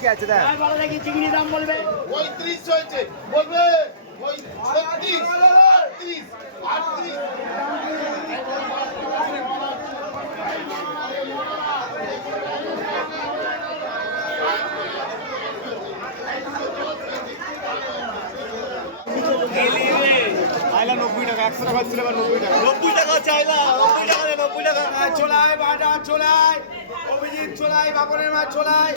কি আছে দেখ ভালো দেখি চিংড়ি দাম বলবে 35 হয়েছে বলবে ওই 36 38 আইলা 90 টাকা 100 টাকা ছিল 90 টাকা 90 টাকা চাইলা 90 টাকা 90 টাকা ছোলাই বাটা ছোলাই অভিজিৎ ছোলাই বাপনের মাছ ছোলাই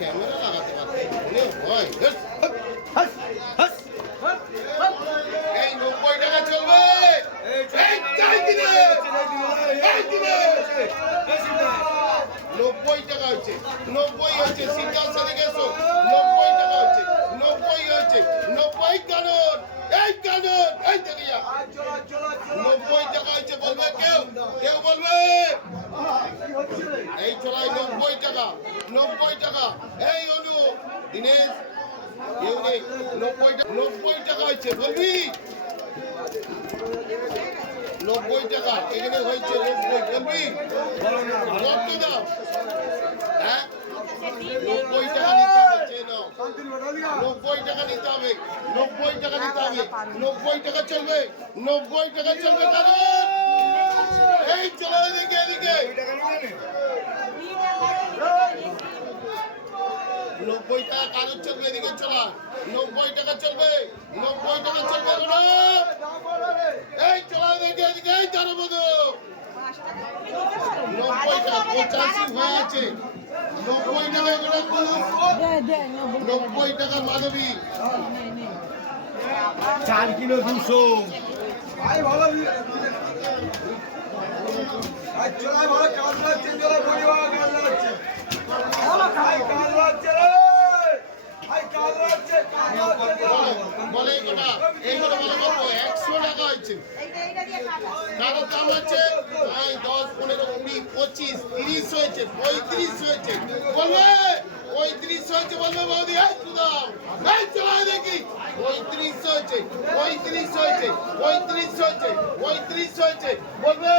ক্যামেরা লাগাতে পারছি মনে হয় এই 90 টাকা চলবে এই চাই দিলে 90 টাকা হচ্ছে 90 হচ্ছে সিংহাসনে গেছো 90 টাকা হচ্ছে 90 হচ্ছে 90 কারণ এই কারণ এই দেখিয়া 90 টাকা হচ্ছে বলবে কেউ কেউ বলবে এই চলাই 90 টাকা 90 টাকা এই অনু দিনেশ কেউ নেই 90 টাকা হচ্ছে বলবি 90 টাকা এখানে হয়েছে 90 বলবি কত দাও হ্যাঁ 90 টাকা নিতে হবে চেনো 90 টাকা নিতে হবে 90 টাকা নিতে হবে 90 টাকা চলবে 90 টাকা চলবে কারণ এই চলো এদিকে এদিকে 90 টাকা কারণ চলবে এদিকে চলা 90 টাকা চলবে 90 টাকা চলবে এই চলা এদিকে এদিকে এই তার মতো 90 টাকা 85 হয়ে আছে 90 টাকা এগুলো 90 টাকা মাধবী 4 কিলো 200 ভাই ভালো আজ চলাই ভালো কাজ লাগছে চলো পরিবার কাজ লাগছে ভালো ভাই কাজ লাগছে রে ভাই কাজ লাগছে বলে এটা এইগুলো বলে বলবো 100 টাকা হচ্ছে টাকার দাম হচ্ছে 10 15 20 25 30 হয়েছে 35 হয়েছে বলবে 35 হয়েছে বলবে বৌদি এই দাও এই চলা দেখি 35 হয়েছে 35 হয়েছে 35 হয়েছে 35 হয়েছে বলবে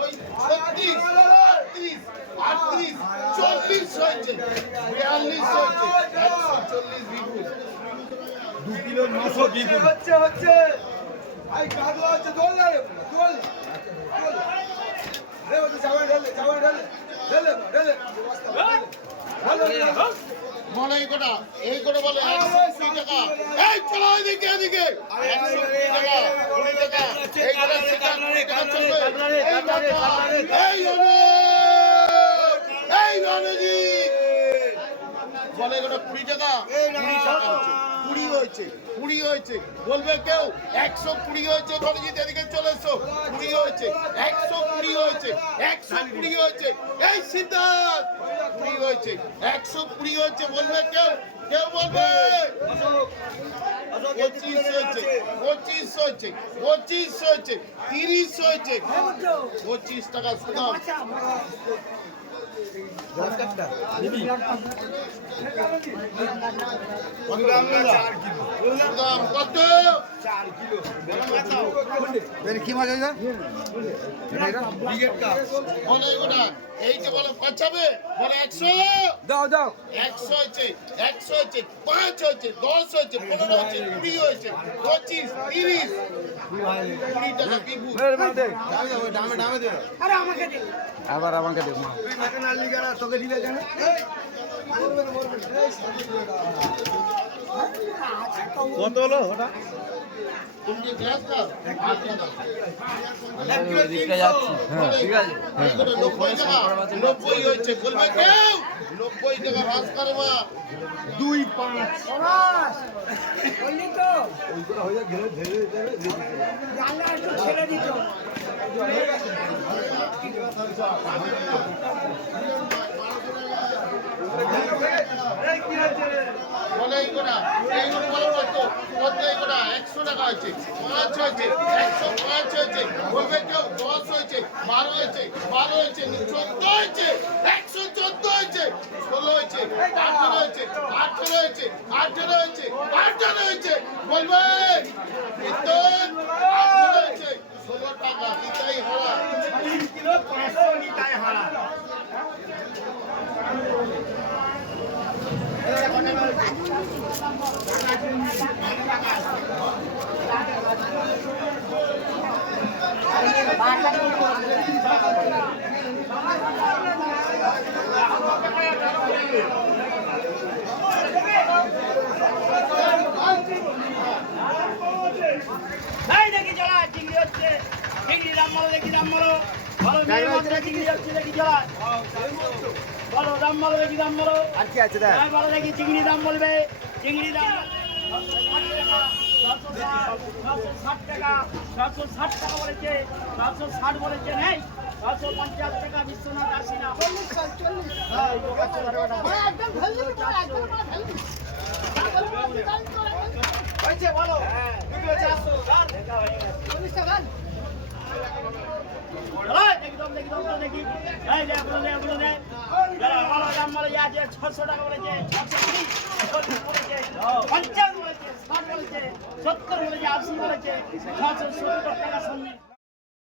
ওই 36 38 38 40 হয়েছে 42 হয়েছে 140 বিপুল 2 কিলো 900 বিপুল হচ্ছে ভাই কাজ লাগছে দোল না রে দোল দোল রে ওই যাওয়া ঢেলে বলে এই করে বলে 120 টাকা এই চলো এদিকে এদিকে 120 টাকা 20 টাকা এই করে টাকা চলবে এই রণজি বলে এটা 20 টাকা 20 টাকা হচ্ছে 20 হয়েছে 20 হয়েছে বলবে কেউ 120 হয়েছে রণজিৎ এদিকে চলে এসো 20 হয়েছে 120 হয়েছে 120 হয়েছে এই সিদ্ধার্থ 20 হয়েছে 120 হয়েছে বলবে কেউ কেউ বলবে 25 হয়েছে 25 হয়েছে 25 হয়েছে 30 হয়েছে 25 টাকা শুধু দাম কত? কি মাছ আছে বলে গোটা এই যে বলো পাঁচাবে বলে 100 দাও দাও 100 হয়েছে 100 হয়েছে 5 হয়েছে 10 হয়েছে 15 হয়েছে 20 হয়েছে 25 30 20 টাকা বিবু আবার আমাকে দেব তোকে দিলে কেন কত হলো ওটা? তুমি কি গ্লাস খাও ঠিক আছে 90 টাকা 90 হয়েছে বলবে কেউ 90 টাকা ভাস করে মা 2-5 বললি তো জানলা একটু ছেড়ে দিত বলে এইগুলো বলো কত কত এইগুলো 100 টাকা হয়েছে 5 হয়েছে 105 হয়েছে বলবে কেউ 10 হয়েছে 12 হয়েছে 12 হয়েছে 14 হয়েছে 114 হয়েছে 16 হয়েছে 18 হয়েছে 18 হয়েছে 18 হয়েছে 18 হয়েছে বলবে কীর্তন 18 হয়েছে 16 টাকা নিতাই হওয়া কিলো 500 নিতাই হারা। এই দেখি চলা চিংড়ি হচ্ছে, চিংড়ি দাম বলো, দেখি দাম বলো, ভালো মেয়ের মাত্রা চিংড়ি হচ্ছে, দেখি চলা বলো দাম বলো, দেখি দাম বলো, আর কি আছে দেখ তাই বলো দেখি চিংড়ি দাম বলবে, চিংড়ি দাম 760 টাকা 760 টাকা বলেছে, 760 বলেছে নেই 750 টাকা বিশ্বনাথ আসি না হয়েছে বলো 400 দেখা হয়ে গেছে দেখি দাম তো দেখি এই যে এগুলো দে বলো দাম বলে যে 600 টাকা বলেছে 630 বলেছে 50 বলেছে 60 বলেছে 70 বলেছে 80 বলেছে 670 টাকা সঙ্গে